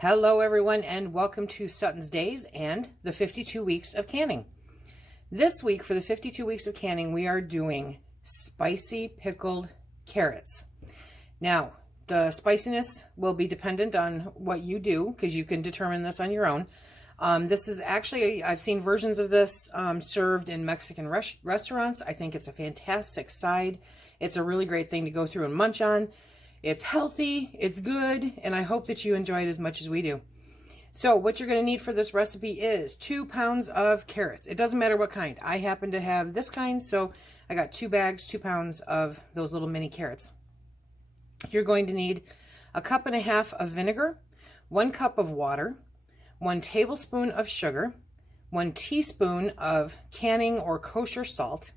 Hello everyone and welcome to Sutton's Days and the 52 weeks of canning. This week for the 52 weeks of canning we are doing spicy pickled carrots. Now the spiciness will be dependent on what you do because you can determine this on your own. This is actually, I've seen versions of this served in Mexican restaurants. I think it's a fantastic side. It's a really great thing to go through and munch on. It's healthy, it's good, and I hope that you enjoy it as much as we do. So what you're going to need for this recipe is 2 pounds of carrots. It doesn't matter what kind. I happen to have this kind, so I got 2 bags, 2 pounds of those little mini carrots. You're going to need 1.5 cups of vinegar, 1 cup of water, 1 tablespoon of sugar, 1 teaspoon of canning or kosher salt.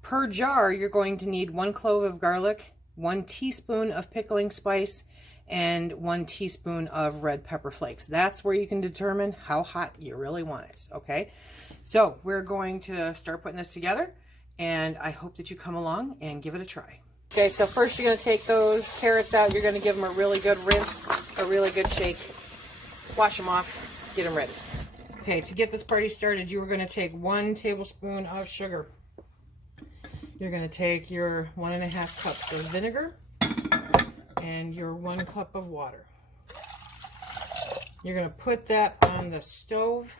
Per jar, you're going to need 1 clove of garlic, 1 teaspoon of pickling spice, and 1 teaspoon of red pepper flakes. That's where you can determine how hot you really want it, okay? So we're going to start putting this together, and I hope that you come along and give it a try. Okay, so first you're going to take those carrots out. You're going to give them a really good rinse, a really good shake. Wash them off, get them ready. Okay, to get this party started, you are going to take 1 tablespoon of sugar. You're going to take your 1.5 cups of vinegar and your 1 cup of water. You're going to put that on the stove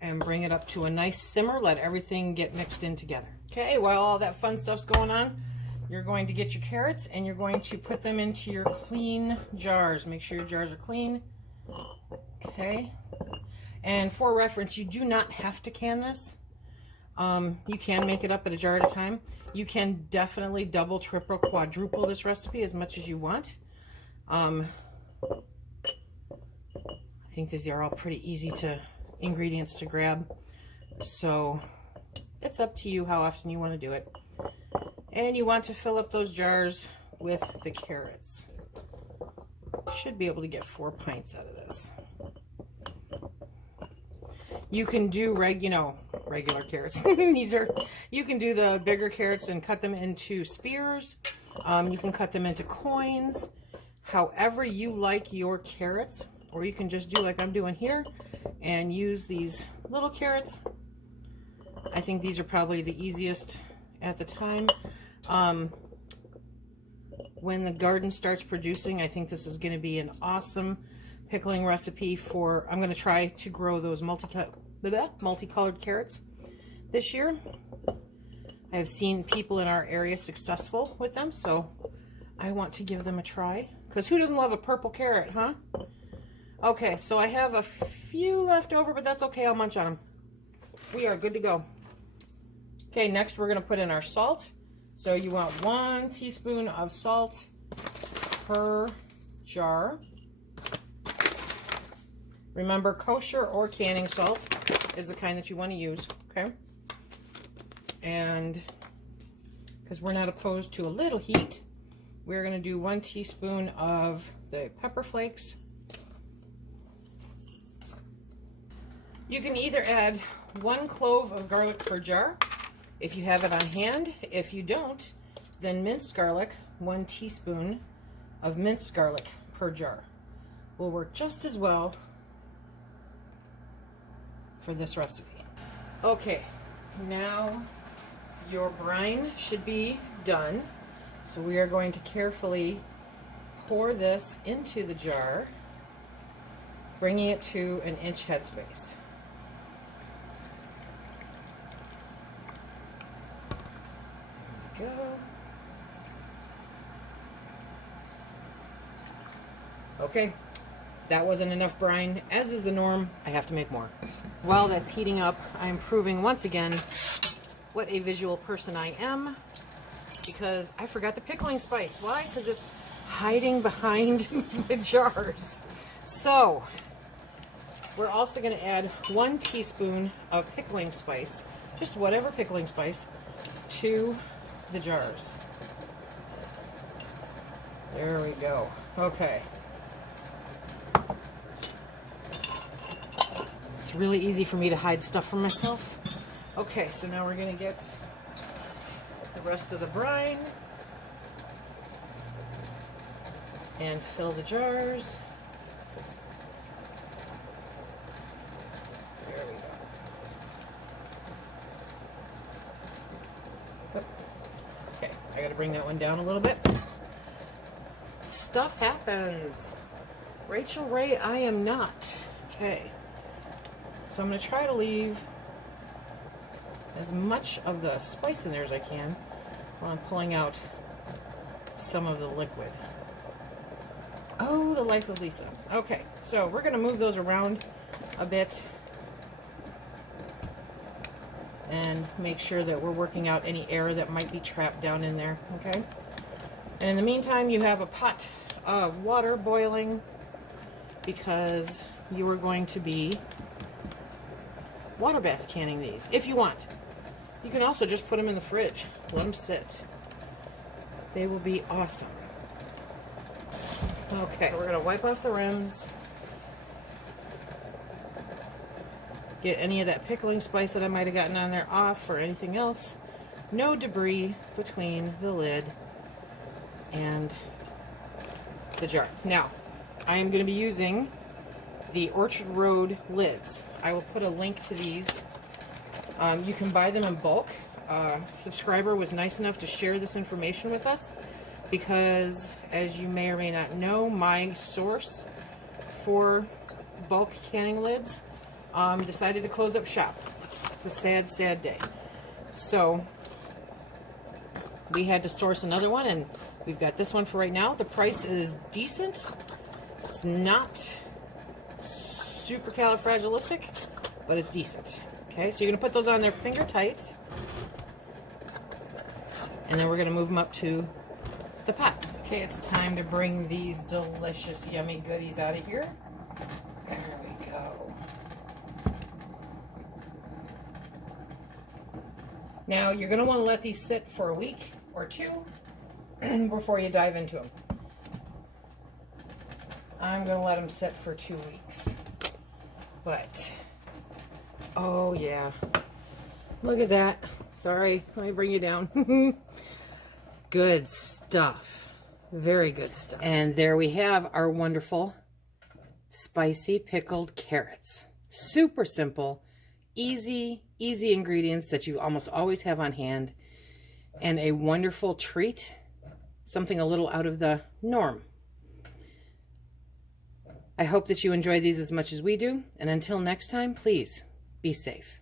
and bring it up to a nice simmer. Let everything get mixed in together. Okay, while all that fun stuff's going on, you're going to get your carrots and you're going to put them into your clean jars. Make sure your jars are clean. Okay. And for reference, you do not have to can this. You can make it up at a jar at a time. You can definitely double, triple, quadruple this recipe as much as you want. I think these are all pretty easy ingredients to grab. So it's up to you how often you want to do it. And you want to fill up those jars with the carrots. Should be able to get 4 pints out of this. You can do regular carrots. You can do the bigger carrots and cut them into spears. You can cut them into coins. However you like your carrots, or you can just do like I'm doing here and use these little carrots. I think these are probably the easiest at the time. When the garden starts producing, I think this is going to be an awesome pickling recipe for, I'm going to try to grow those multicolored carrots this year. I have seen people in our area successful with them, so I want to give them a try. Because who doesn't love a purple carrot, huh? Okay, so I have a few left over, but that's okay. I'll munch on them. We are good to go. Okay, next we're going to put in our salt. So you want 1 teaspoon of salt per jar. Remember, kosher or canning salt is the kind that you want to use, okay? And because we're not opposed to a little heat, we're going to do 1 teaspoon of the pepper flakes. You can either add 1 clove of garlic per jar if you have it on hand. If you don't, then minced garlic, 1 teaspoon of minced garlic per jar will work just as well for this recipe. Okay, now your brine should be done. So we are going to carefully pour this into the jar, bringing it to an inch headspace. There we go. Okay. That wasn't enough brine. As is the norm, I have to make more. While that's heating up, I'm proving once again what a visual person I am, because I forgot the pickling spice. Why? Because it's hiding behind the jars. So, we're also going to add 1 teaspoon of pickling spice, just whatever pickling spice, to the jars. There we go. Okay. It's really easy for me to hide stuff from myself. Okay, so now we're going to get the rest of the brine and fill the jars. bring that one down a little bit. Stuff happens. Rachel Ray, I am not. Okay. So I'm going to try to leave as much of the spice in there as I can while I'm pulling out some of the liquid. Oh, the life of Lisa. Okay, so we're going to move those around a bit and make sure that we're working out any air that might be trapped down in there, okay? And in the meantime, you have a pot of water boiling because you are going to be water bath canning these, if you want. You can also just put them in the fridge. Let them sit. They will be awesome. Okay, so we're going to wipe off the rims. Get any of that pickling spice that I might have gotten on there off or anything else. No debris between the lid and the jar. Now, I am going to be using the Orchard Road lids. I will put a link to these. You can buy them in bulk. Subscriber was nice enough to share this information with us because, as you may or may not know, my source for bulk canning lids decided to close up shop. It's a sad, sad day. So we had to source another one, and we've got this one for right now. The price is decent. It's not super califragilistic, but it's decent. Okay, so you're going to put those on there finger tight, and then we're going to move them up to the pot. Okay, it's time to bring these delicious, yummy goodies out of here. There we go. Now, you're going to want to let these sit for a week or two before you dive into them. I'm going to let them sit for 2 weeks. But, oh yeah. Look at that. Sorry, let me bring you down. Good stuff. Very good stuff. And there we have our wonderful spicy pickled carrots. Super simple. Easy ingredients that you almost always have on hand, and a wonderful treat, something a little out of the norm. I hope that you enjoy these as much as we do, and until next time, please be safe.